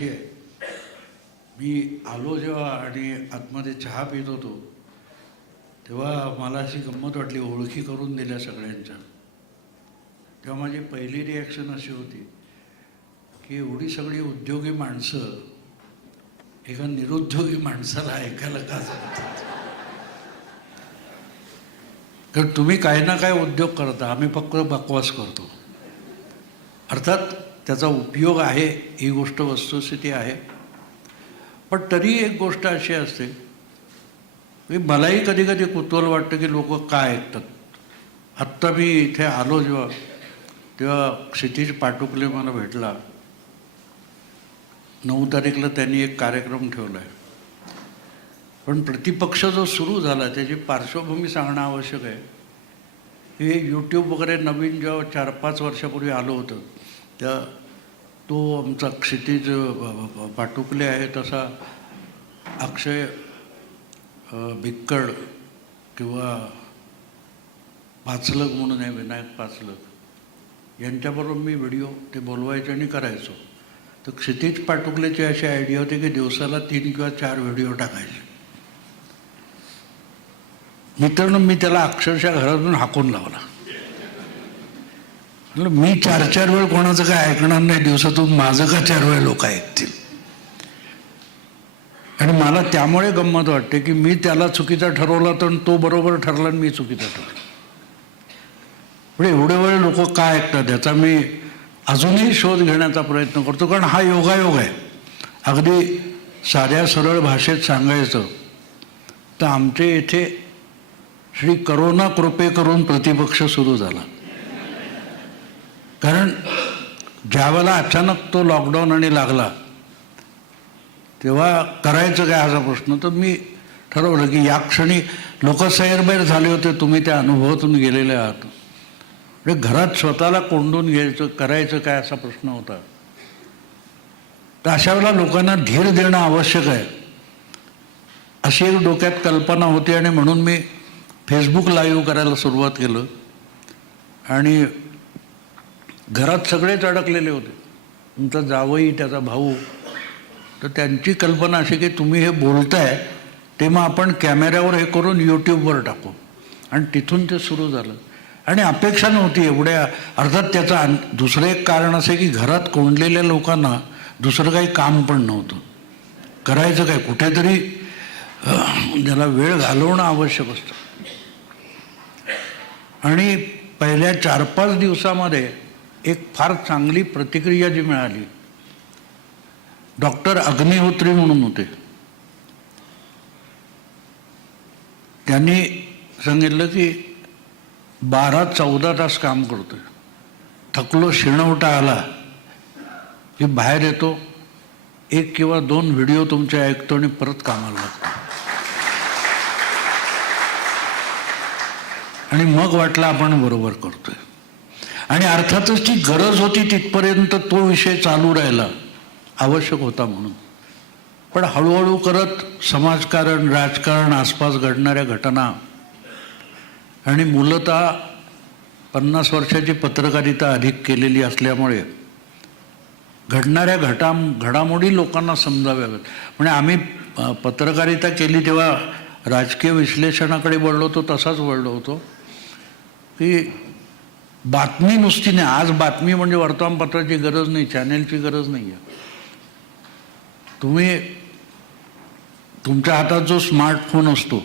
हे आहे. मी आलो जेव्हा आणि आतमध्ये चहा पित होतो तेव्हा मला अशी गंमत वाटली ओळखी करून दिल्या सगळ्यांच्या तेव्हा माझी पहिली रिॲक्शन अशी होती की एवढी सगळी उद्योगी माणसं एका निरुद्योगी माणसाला ऐकायला का जमतात कारण तुम्ही काही ना काय उद्योग करता आम्ही फक्त बकवास करतो अर्थात त्याचा उपयोग आहे ही गोष्ट वस्तुस्थिती आहे. पण तरी एक गोष्ट अशी असते की मलाही कधी कधी कुतूहल वाटतं की लोक काय ऐकतात आत्ता मी इथे आलो जेव्हा तेव्हा क्षितिज पाटुकले मला भेटला. नऊ तारीखला त्यांनी एक कार्यक्रम ठेवला आहे पण प्रतिपक्ष जो सुरू झाला त्याची पार्श्वभूमी सांगणं आवश्यक आहे. हे यूट्यूब वगैरे नवीन जेव्हा चार पाच वर्षापूर्वी आलं होतं त्या तो आमचा क्षितिज पाटुकले आहे तसा अक्षय भिक्कड किंवा पाचलक म्हणून आहे विनायक पाचलक यांच्याबरोबर मी व्हिडिओ ते बोलवायचे आणि करायचो. तर क्षितिज पाटुकलेची अशी आयडिया होती की दिवसाला तीन किंवा चार व्हिडिओ टाकायचे. मित्रांनो मी त्याला अक्षरशः घरातून हाकून लावला. मी चार चार वेळ कोणाचं काय ऐकणार नाही दिवसातून माझं का चार वेळ लोक ऐकतील? आणि मला त्यामुळे गंमत वाटते की मी त्याला चुकीचा ठरवला तर तो बरोबर ठरला आणि मी चुकीचा ठरला पण म्हणजे एवढे वेळ लोक काय ऐकतात? याचा मी अजूनही शोध घेण्याचा प्रयत्न करतो कारण हा योगायोग आहे. अगदी साध्या सरळ भाषेत सांगायचं तर आमच्या इथे श्री करोना कृपे करून प्रतिपक्ष सुरू झाला. कारण ज्यावेळेला अचानक तो लॉकडाऊन आणि लागला तेव्हा करायचं काय असा प्रश्न? तर मी ठरवलं की या क्षणी लोक सैरबैर झाले होते तुम्ही त्या अनुभवातून गेलेले आहात. म्हणजे घरात स्वतःला कोंडून घ्यायचं करायचं काय असा प्रश्न होता. तर अशा वेळेला लोकांना धीर देणं आवश्यक आहे. अशी एक डोक्यात कल्पना होती आणि म्हणून मी फेसबुक लाईव्ह करायला सुरुवात केलं. आणि घरात सगळेच अडकलेले होते. तुमचा जावई त्याचा भाऊ. तर त्यांची कल्पना अशी की तुम्ही हे बोलताय ते मग आपण कॅमेऱ्यावर हे करून यूट्यूबवर टाकू. आणि तिथून ते सुरू झालं. आणि अपेक्षा नव्हती एवढ्या. अर्थात त्याचं दुसरं एक कारण असं की घरात कोंडलेल्या लोकांना दुसरं काही काम पण नव्हतं. करायचं काय? कुठेतरी ज्याला त्याला वेळ घालवणं आवश्यक असतं. आणि पहिल्या चार पाच दिवसामध्ये एक फार चांगली प्रतिक्रिया जी मिळाली. डॉक्टर अग्निहोत्री म्हणून होते. त्यांनी सांगितलं की बारा चौदा तास काम करतोय. थकलो शिणवटा आला की बाहेर येतो एक किंवा दोन व्हिडिओ तुमचे ऐकतो आणि परत कामाला लागतो. आणि मग वाटलं आपण बरोबर करतोय. आणि अर्थातच ती गरज होती तिथपर्यंत तो विषय चालू राहिला आवश्यक होता म्हणून. पण हळूहळू करत समाजकारण राजकारण आसपास घडणाऱ्या घटना आणि मूलतः पन्नास वर्षाची पत्रकारिता अधिक केलेली असल्यामुळे घडणाऱ्या घटा घडामोडी लोकांना समजाव्यात म्हणजे आम्ही पत्रकारिता केली तेव्हा राजकीय विश्लेषणाकडे वळलो होतो तसाच वळलो होतो की बातमी नुसती नाही. आज बातमी म्हणजे वर्तमानपत्राची गरज नाही चॅनेलची गरज नाही आहे तुम्ही तुमच्या हातात जो स्मार्टफोन असतो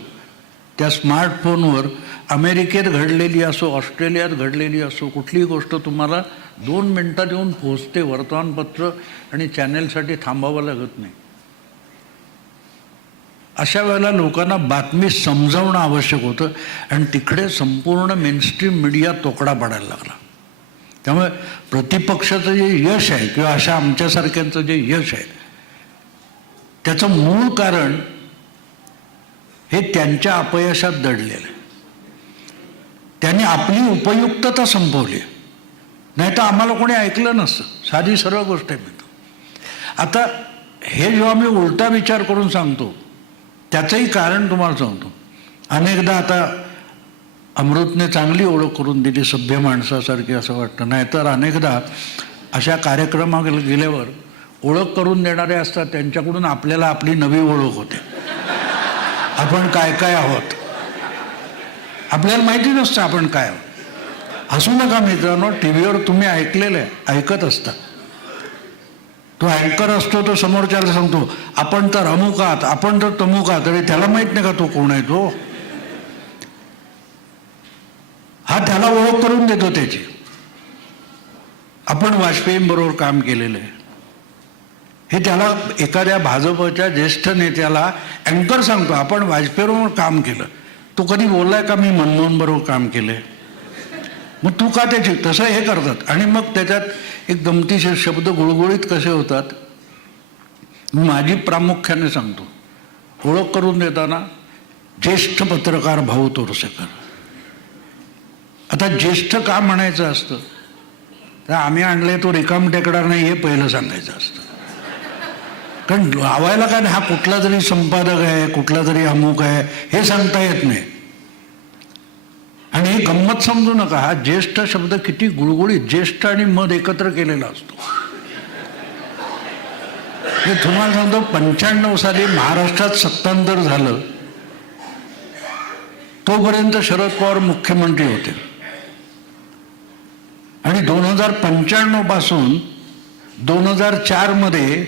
त्या स्मार्टफोनवर अमेरिकेत घडलेली असो ऑस्ट्रेलियात घडलेली असो कुठलीही गोष्ट तुम्हाला दोन मिनटात येऊन पोहोचते. वर्तमानपत्र आणि चॅनेलसाठी थांबावं लागत नाही. अशा वेळेला लोकांना बातमी समजावणं आवश्यक होतं आणि तिकडे संपूर्ण मेनस्ट्रीम मीडिया तोकडा पडायला लागला. त्यामुळे प्रतिपक्षाचं जे यश आहे किंवा अशा आमच्यासारख्यांचं जे यश आहे त्याचं मूळ कारण हे त्यांच्या अपयशात दडलेलं आहे. त्यांनी आपली उपयुक्तता संपवली. नाही तर आम्हाला कोणी ऐकलं नसतं. साधी सरळ गोष्ट आहे मी आता हे जेव्हा मी उलटा विचार करून सांगतो त्याचंही कारण तुम्हाला सांगतो. अनेकदा आता अमृतने चांगली ओळख करून दिली सभ्य माणसासारखी असं वाटतं. नाहीतर अनेकदा अशा कार्यक्रमाला गेल्यावर ओळख करून देणारे असतात त्यांच्याकडून आपल्याला आपली नवी ओळख होते. आपण काय काय आहोत? आपल्याला माहिती नसतं आपण काय आहोत. हसू नका मित्रांनो टी व्हीवर तुम्ही ऐकलेलं आहे ऐकत असता. तो अँकर असतो तो समोरच्याला सांगतो आपण तर अमुक आहात आपण तर तमुक आहात. अरे त्याला माहीत नाही का तो कोण आहे तो? हा त्याला ओळख करून देतो त्याची. आपण वाजपेयींबरोबर काम केलेलं आहे. हे त्याला एखाद्या भाजपच्या ज्येष्ठ नेत्याला अँकर सांगतो आपण वाजपेयीबरोबर काम केलं. तो कधी बोललाय का मी मनमोहन बरोबर काम आहे मग तू का त्याची? तसं हे करतात. आणि मग त्याच्यात एक गमतीशीर शब्द गुळगुळीत कसे होतात? माझी प्रामुख्याने सांगतो. ओळख करून देताना ज्येष्ठ पत्रकार भाऊ तोरसेकर. आता ज्येष्ठ का म्हणायचं असतं? तर आम्ही आणले तो रिकाम टेकणार नाही हे पहिलं सांगायचं असतं. कारण लावायला काय नाही, हा कुठला तरी संपादक आहे कुठला तरी अमुक आहे हे सांगता येत नाही. आणि हे गंमत समजू नका हा ज्येष्ठ शब्द किती गुळगुळीत ज्येष्ठ आणि मध एकत्र केलेला असतो. हे तुम्हाला सांगतो पंच्याण्णव साली महाराष्ट्रात सत्तांतर झालं तोपर्यंत शरद पवार मुख्यमंत्री होते. आणि दोन हजार पंच्याण्णवपासून दोन हजार चारमध्ये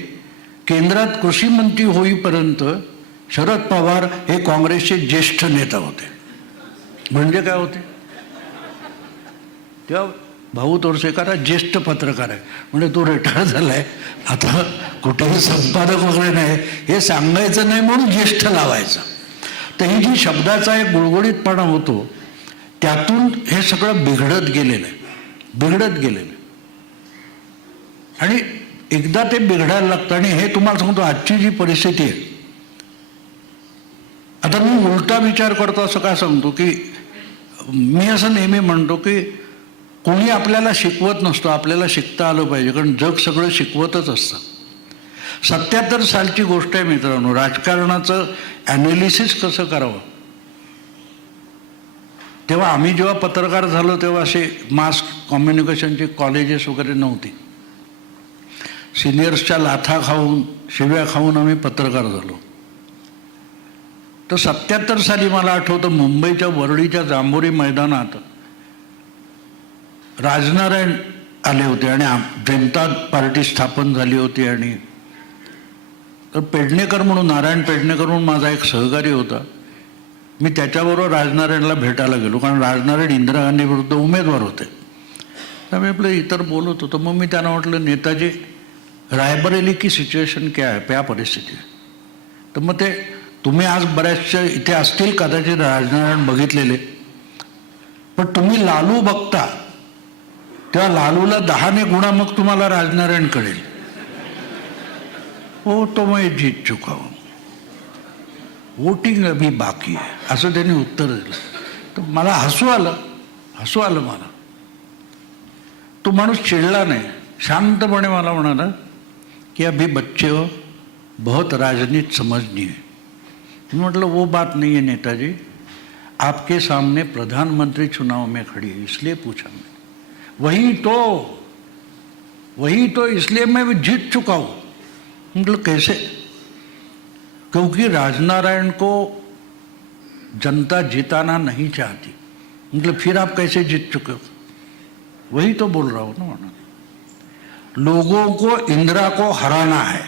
केंद्रात कृषी मंत्री होईपर्यंत शरद पवार हे काँग्रेसचे ज्येष्ठ नेता होते. म्हणजे काय होते? तेव्हा भाऊ तोरसेकर हा ज्येष्ठ पत्रकार आहे. म्हणजे तो रिटायर झालाय. आता कुठेही संपादक वगैरे नाही. हे सांगायचं नाही म्हणून ज्येष्ठ लावायचं. तर ही जी शब्दाचा एक गुळगुळीतपणा होतो त्यातून हे सगळं बिघडत गेलेलं आहे. बिघडत गेलेलं आहे. आणि एकदा ते बिघडायला लागतं आणि हे तुम्हाला सांगतो आजची जी परिस्थिती आहे. आता मी उलटा विचार करतो असं काय सांगतो की मी असं नेहमी म्हणतो की कोणी आपल्याला शिकवत नसतो आपल्याला शिकता आलं पाहिजे कारण जग सगळं शिकवतच असतं. सत्याहत्तर सालची गोष्ट आहे मित्रांनो राजकारणाचं ॲनालिसिस कसं करावं? तेव्हा आम्ही जेव्हा पत्रकार झालो तेव्हा असे मास कम्युनिकेशनचे कॉलेजेस वगैरे नव्हती. सिनियर्सच्या लाथा खाऊन शिव्या खाऊन आम्ही पत्रकार झालो. तर सत्याहत्तर साली मला आठवतं मुंबईच्या वरळीच्या जांभोरी मैदानात राजनारायण आले होते आणि जनता पार्टी स्थापन झाली होती आणि तर पेडणेकर म्हणून नारायण पेडणेकर म्हणून माझा एक सहकारी होता. मी त्याच्याबरोबर राजनारायणला भेटायला गेलो कारण राजनारायण इंदिरा गांधी विरुद्ध उमेदवार होते. तर मी आपलं इतर बोलत होतो मग मी त्यांना म्हटलं नेताजी रायबरेली की सिच्युएशन क्या आहे प्या परिस्थिती तर मग ते तुम्ही आज बऱ्याचशा इथे असतील कदाचित राजनारायण बघितलेले. पण तुम्ही लालू बघता तेव्हा लालूला दहाने गुणा मग तुम्हाला राजनारायण कळेल. हो तो मैं जीत चुका हूं वोटिंग अभी बाकी आहे असं त्यांनी उत्तर दिलं. तर मला हसू आलं हसू आलं मला. तो माणूस चिडला नाही शांतपणे मला म्हणाला की अभी बच्चे हो बहुत राजनीत समजणी है मैं मतलब वो बात नहीं है नेताजी आपके सामने प्रधानमंत्री चुनाव में खड़ी है इसलिए पूछा मैं। वही तो वही तो इसलिए मैं जीत चुका हूँ। मतलब कैसे? क्योंकि राजनारायण को जनता जिताना नहीं चाहती। मतलब फिर आप कैसे जीत चुके हो? वही तो बोल रहा हूँ ना लोगों को इंदिरा को हराना है।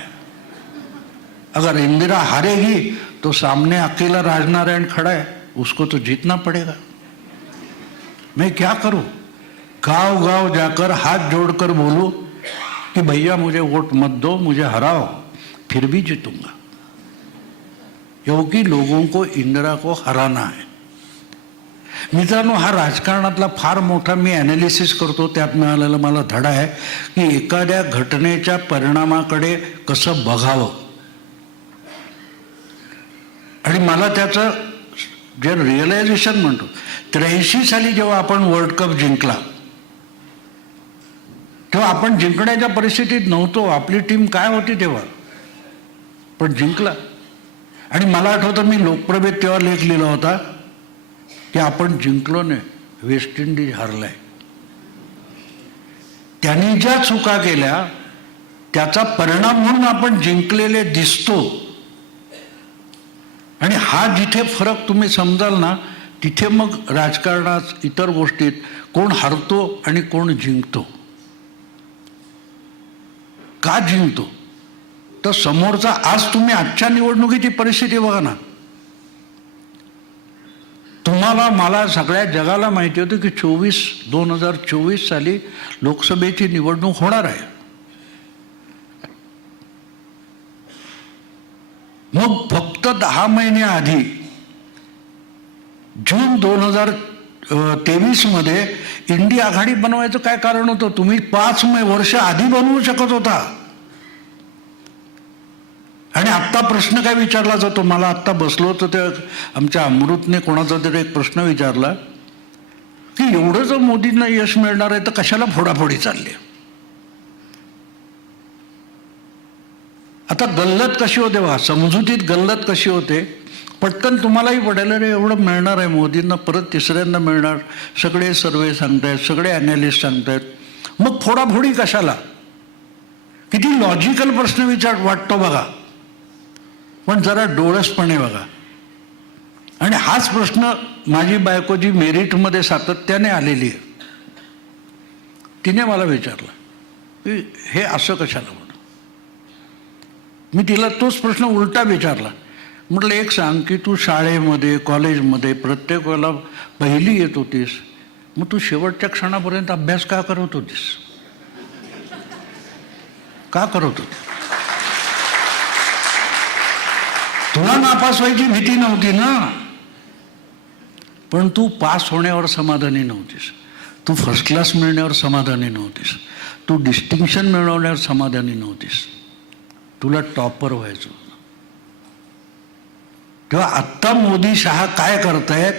अगर इंदिरा हारेगी तो सामने अकेला राजनारायण खड़ा है उसको तो जीतना पड़ेगा। मैं क्या करूं? गांव गांव जाकर हाथ जोड़कर बोलूं कि भैया मुझे वोट मत दो मुझे हराओ फिर भी जीतूंगा। क्योंकि लोगों को इंदिरा को हराना है। मित्रांनो हा राजकारणातला फार मोठा मी ॲनालिसिस करतो त्यात मिळालेला मला धडा आहे की एखाद्या घटनेच्या परिणामाकडे कसं बघावं? आणि मला त्याचं जे रिअलायझेशन म्हणतो त्र्याऐंशी साली जेव्हा आपण वर्ल्ड कप जिंकला तेव्हा आपण जिंकण्याच्या परिस्थितीत नव्हतो. आपली टीम काय होती तेव्हा? पण जिंकला. आणि मला आठवतं मी लोकप्रभेत तेव्हा लेख लिहिला होता की आपण जिंकलो नाही वेस्ट इंडिज हरलाय. त्यांनी ज्या चुका केल्या त्याचा परिणाम म्हणून आपण जिंकलेले दिसतो. आणि हा जिथे फरक तुम्ही समजाल ना तिथे मग राजकारणात इतर गोष्टीत कोण हरतो आणि कोण जिंकतो. का जिंकतो? तर समोरचा आज तुम्ही आजच्या निवडणुकीची परिस्थिती बघा ना. तुम्हाला मला सगळ्या जगाला माहिती होतं की चोवीस दोन हजार चोवीस साली लोकसभेची निवडणूक होणार आहे. मग फक्त दहा महिने आधी जून दोन हजार तेवीसमध्ये इंडी इंडिया आघाडी बनवायचं काय कारण होतं? तुम्ही पाच मै वर्ष आधी बनवू शकत होता. आणि आत्ता प्रश्न काय विचारला जातो? मला आत्ता बसलो होतो ते आमच्या अमृतने कोणाचा तरी एक प्रश्न विचारला की एवढं जर मोदींना यश मिळणार आहे तर कशाला फोडाफोडी चालली? आता गल्लत कशी होते वा समजुतीत गल्लत कशी होते पटकन तुम्हालाही पडेल रे एवढं मिळणार आहे मोदींना परत तिसऱ्यांदा मिळणार सगळे सर्वे सांगतायत सगळे अनालिस्ट सांगतायत. मग फोडाफोडी कशाला? किती लॉजिकल प्रश्न विचार वाटतो बघा. पण जरा डोळसपणे बघा. आणि हाच प्रश्न माझी बायको जी मेरिटमध्ये सातत्याने आलेली आहे. तिने मला विचारलं की हे असं कशाला म्हणून मी तिला तोच प्रश्न उलटा विचारला. म्हटलं एक सांग की तू शाळेमध्ये कॉलेजमध्ये प्रत्येक वेळेला पहिली येत होतीस. मग तू शेवटच्या क्षणापर्यंत अभ्यास का करत होतीस? का करत होती? तुला नापास व्हायची भीती नव्हती ना. पण तू पास होण्यावर समाधानी नव्हतीस. तू फर्स्ट क्लास मिळण्यावर समाधानी नव्हतीस. तू डिस्टिंक्शन मिळवण्यावर समाधानी नव्हतीस. तुला टॉपर व्हायचं तेव्हा आत्ता मोदी शहा काय करतायत?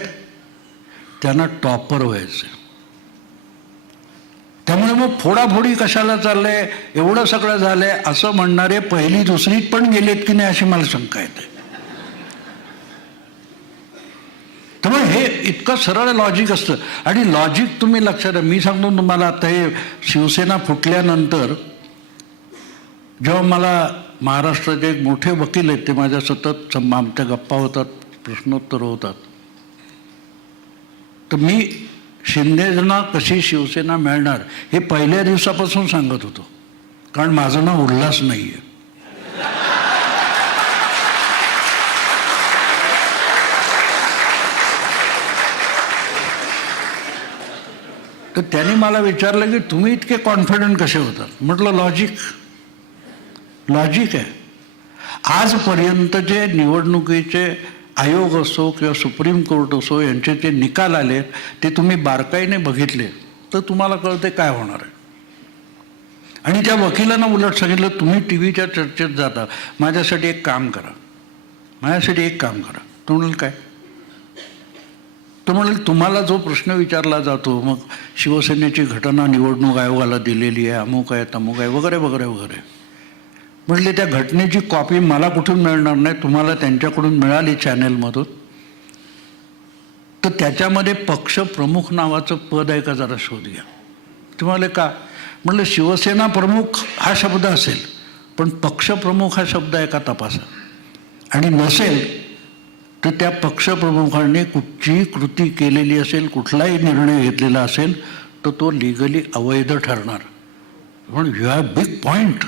त्यांना टॉपर व्हायचं त्यामुळे मग फोडाफोडी कशाला चाललंय? एवढं सगळं झालंय. असं म्हणणारे पहिली दुसरीत पण गेलेत की नाही अशी मला शंका येते. त्यामुळे हे इतकं सरळ लॉजिक असतं. आणि लॉजिक तुम्ही लक्षात द्या मी सांगतो तुम्हाला आता हे शिवसेना फुटल्यानंतर जेव्हा मला महाराष्ट्राचे एक मोठे वकील आहेत ते माझ्या सतत आमच्या गप्पा होतात प्रश्नोत्तर होतात. तर मी शिंदेजना कशी शिवसेना मिळणार हे पहिल्या दिवसापासून सांगत होतो. कारण माझं नाव उल्हास नाही आहे तर त्यांनी मला विचारलं की तुम्ही इतके कॉन्फिडंट कसे होतात? म्हटलं लॉजिक लॉजिक आहे. आजपर्यंत जे निवडणुकीचे आयोग असो किंवा सुप्रीम कोर्ट असो यांचे जे निकाल आले ते तुम्ही बारकाईने बघितले तर तुम्हाला कळते काय होणार आहे. आणि त्या वकिलांना उलट सांगितलं तुम्ही टी व्हीच्या चर्चेत जाता माझ्यासाठी एक काम करा माझ्यासाठी एक काम करा. तो म्हणाल काय? तो म्हणाल तुम्हाला जो प्रश्न विचारला जातो मग शिवसेनेची घटना निवडणूक आयोगाला दिलेली आहे अमुक आहे तमुक आहे वगैरे वगैरे वगैरे. म्हटले त्या घटनेची कॉपी मला कुठून मिळणार नाही? तुम्हाला त्यांच्याकडून मिळाली चॅनेलमधून तर त्याच्यामध्ये पक्षप्रमुख नावाचं पद आहे का जरा शोध घ्या. तुम्हाला का? म्हटलं शिवसेना प्रमुख हा शब्द असेल पण पक्षप्रमुख हा शब्द आहे का तपासा. आणि नसेल तर त्या पक्षप्रमुखांनी कुठचीही कृती केलेली असेल कुठलाही निर्णय घेतलेला असेल तर तो लिगली अवैध ठरणार. पण यू हॅव बिग पॉईंट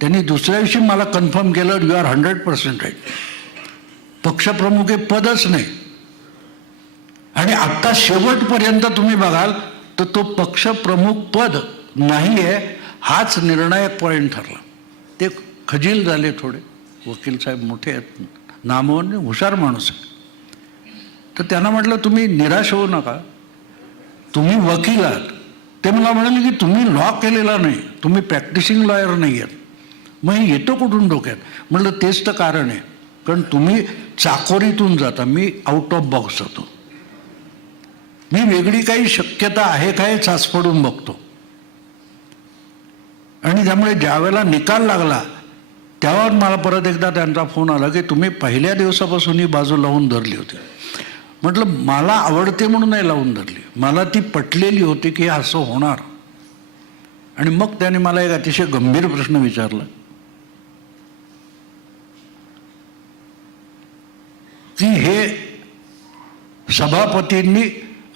त्यांनी दुसऱ्या दिवशी मला कन्फर्म केलं you are hundred percent right पक्षप्रमुख हे पदच नाही. आणि आत्ता शेवटपर्यंत तुम्ही बघाल तर तो पक्षप्रमुख पद नाही आहे हाच निर्णायक पॉईंट ठरला. ते खजील झाले थोडे. वकील साहेब मोठे आहेत. नामवून हुशार माणूस आहे. तर त्यांना म्हटलं तुम्ही निराश होऊ नका. तुम्ही वकील आहात. ते मला म्हणाले की तुम्ही लॉ केलेला नाही. तुम्ही प्रॅक्टिसिंग लॉयर नाही आहेत मग हे येतो कुठून डोक्यात? म्हटलं तेच तर कारण आहे. कारण तुम्ही चाकोरीतून जाता मी आउट ऑफ बॉक्स जातो मी वेगळी काही शक्यता आहे काय चाचपडून बघतो. आणि त्यामुळे ज्यावेळेला निकाल लागला त्यावर मला परत एकदा त्यांचा फोन आला की तुम्ही पहिल्या दिवसापासून ही बाजू लावून धरली होती. म्हटलं मला आवडते म्हणून नाही लावून धरली. मला ती पटलेली होती की असं होणार. आणि मग त्याने मला एक अतिशय गंभीर प्रश्न विचारला. की हे सभापतींनी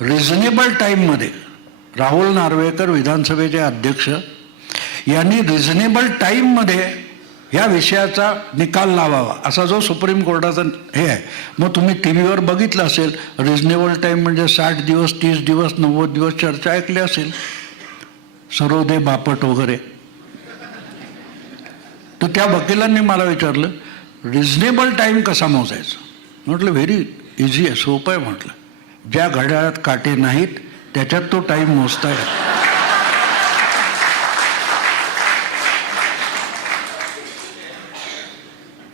रिझनेबल टाईममध्ये राहुल नार्वेकर विधानसभेचे अध्यक्ष यांनी रिझनेबल टाईममध्ये या विषयाचा निकाल लावावा. असा जो सुप्रीम कोर्टाचा हे आहे. मग तुम्ही टी व्हीवर बघितलं असेल रिझनेबल टाईम म्हणजे साठ दिवस तीस दिवस नव्वद दिवस चर्चा ऐकली असेल. सरोदे बापट वगैरे. तर त्या वकिलांनी मला विचारलं रिझनेबल टाईम कसा मोजायचा? म्हटलं व्हेरी इझी आहे सोपं आहे म्हटलं. ज्या घड्याळात काटे नाहीत त्याच्यात तो टाईम मोजता येत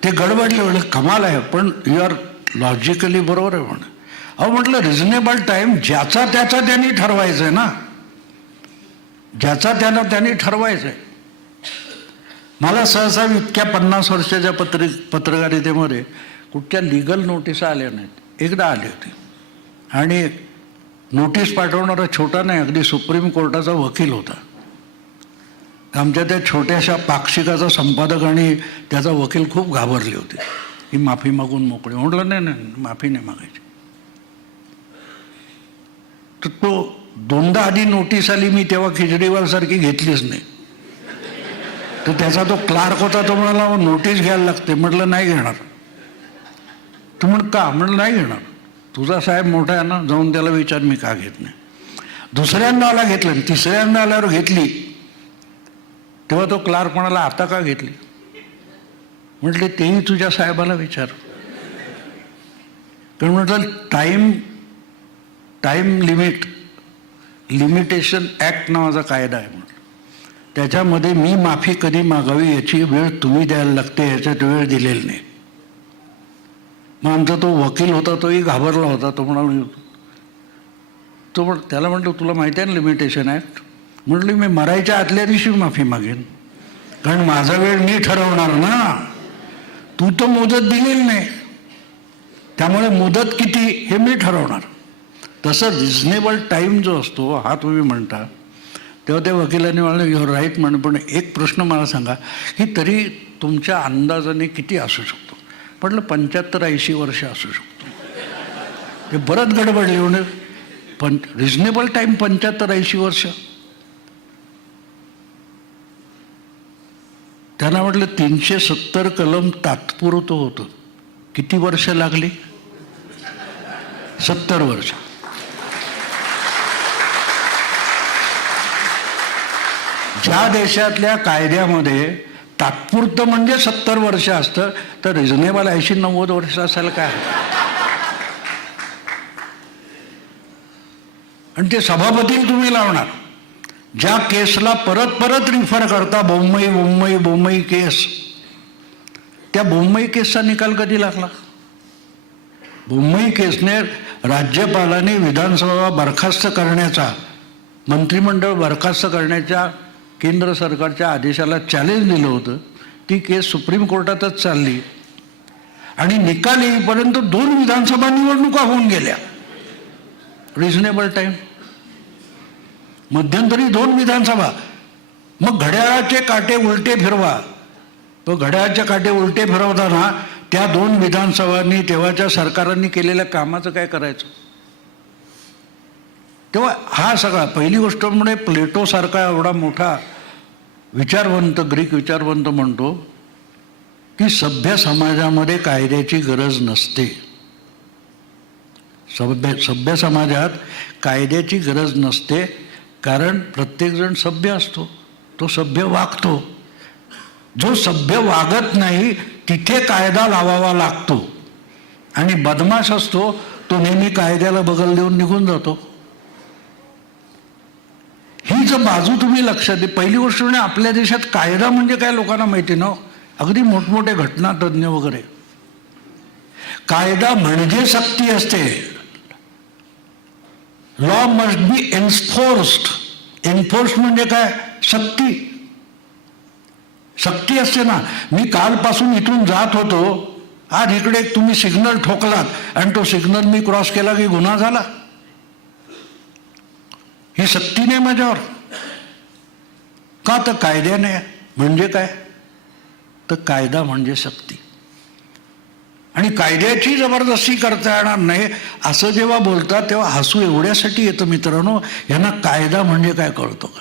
ते गडबडले म्हणजे कमाल आहे पण यू आर लॉजिकली बरोबर आहे म्हण अहो म्हटलं रिझनेबल टाईम ज्याचा त्याचा त्यांनी ठरवायचं आहे ना. ज्याचा त्यानं त्यांनी ठरवायचं आहे मला सहसा इतक्या पन्नास वर्षाच्या पत्र पत्रकारितेमध्ये कुठच्या लिगल नोटिस आल्या नाहीत. एकदा आली होती. आणि नोटीस पाठवणारा छोटा नाही अगदी सुप्रीम कोर्टाचा वकील होता. आमच्या त्या छोट्याशा पाक्षिकाचा संपादक आणि त्याचा वकील खूप घाबरले होते. ही माफी मागून मोकळी. म्हटलं नाही नाही माफी नाही मागायची. तर तो दोनदा आधी नोटीस आली मी तेव्हा केजरीवाल सारखी घेतलीच नाही. तर त्याचा तो क्लार्क होता तो म्हणाला नोटीस घ्यायला लागते. म्हटलं नाही घेणार. तू म्हण का? म्हणलं नाही घेणार. तुझा साहेब मोठा आहे ना जाऊन त्याला विचार मी का घेत नाही. दुसऱ्यांदा आला घेतलं आणि तिसऱ्यांदा आल्यावर घेतली तेव्हा तो क्लार्क म्हणाला आता का घेतली? म्हटले तेही तुझ्या साहेबाला विचार. कारण म्हटलं time time limit limitation act नावाचा कायदा आहे म्हणून त्याच्यामध्ये मी माफी कधी मागावी याची वेळ तुम्ही द्यायला लागते याच्यात वेळ दिलेली नाही. मग आमचा तो वकील होता तोही घाबरला होता तो म्हणाला तो म्हण त्याला म्हटलं तुला माहिती आहे ना लिमिटेशन ॲक्ट म्हटली मी मरायच्या आतल्या दिवशी माफी मागेन. कारण माझा वेळ मी ठरवणार ना. तू तर मुदत दिलेली नाही. त्यामुळे मुदत किती हे मी ठरवणार. तसं रिझनेबल टाईम जो असतो हा तुम्ही म्हणता तेव्हा त्या वकिलाने मला युअर राईट म्हण पण एक प्रश्न मला सांगा की तरी तुमच्या अंदाजाने किती असू शकतो? म्हटलं पंच्याहत्तर ऐंशी वर्ष असू शकतो. ते बरंच गडबडले म्हणे हो पण रिझनेबल टाईम पंच्याहत्तर ऐंशी वर्ष. त्यांना म्हटलं तीनशे सत्तर कलम तात्पुरतं होतं. किती वर्ष लागली? सत्तर वर्ष. ज्या देशातल्या कायद्यामध्ये तात्पुरतं म्हणजे सत्तर वर्ष असतं तर रिझनेबल ऐंशी नव्वद वर्ष असायला काय? आणि ते सभापती तुम्ही लावणार. ज्या केसला परत परत रिफर करता बोंबई बोंबई बोंबई केस त्या बोंबई केसचा निकाल कधी लागला? बोंबई केसने राज्यपालाने विधानसभा बरखास्त करण्याचा मंत्रिमंडळ बरखास्त करण्याच्या केंद्र सरकारच्या आदेशाला चॅलेंज दिलं होतं. ती केस सुप्रीम कोर्टातच चालली. आणि निकाल येईपर्यंत दोन विधानसभा निवडणुका होऊन गेल्या. रिझनेबल टाईम मध्यंतरी दोन विधानसभा. मग घड्याळाचे काटे उलटे फिरवा. तो घड्याळाचे काटे उलटे फिरवताना त्या दोन विधानसभांनी तेव्हाच्या सरकारांनी केलेल्या कामाचं काय करायचं? तेव्हा हा सगळा पहिली गोष्ट म्हणजे प्लेटोसारखा एवढा मोठा विचारवंत ग्रीक विचारवंत म्हणतो की सभ्य समाजामध्ये कायद्याची गरज नसते. सभ्य सभ्य समाजात कायद्याची गरज नसते कारण प्रत्येकजण सभ्य असतो. तो सभ्य वागतो. जो सभ्य वागत नाही तिथे कायदा लावावा लागतो. आणि बदमाश असतो तो नेहमी कायद्याला बगल देऊन निघून जातो. ही जर बाजू तुम्ही लक्षात दे पहिली गोष्ट म्हणजे आपल्या देशात कायदा म्हणजे काय लोकांना माहिती ना? अगदी मोठमोठे घटना तज्ज्ञ वगैरे. कायदा म्हणजे सक्ती असते. Law must be enforced enforce म्हणजे काय? सक्ती. सक्ती असते ना. मी कालपासून इथून जात होतो. आज इकडे तुम्ही सिग्नल ठोकलात. आणि तो सिग्नल मी क्रॉस केला की गुन्हा झाला? ही सक्ती नाही माझ्यावर. का तर कायद्याने? म्हणजे काय? तर कायदा म्हणजे सक्ती. आणि कायद्याची जबरदस्ती करता येणार नाही असं जेव्हा बोलतात तेव्हा हसू एवढ्यासाठी येतं मित्रांनो यांना कायदा म्हणजे काय कळतो का?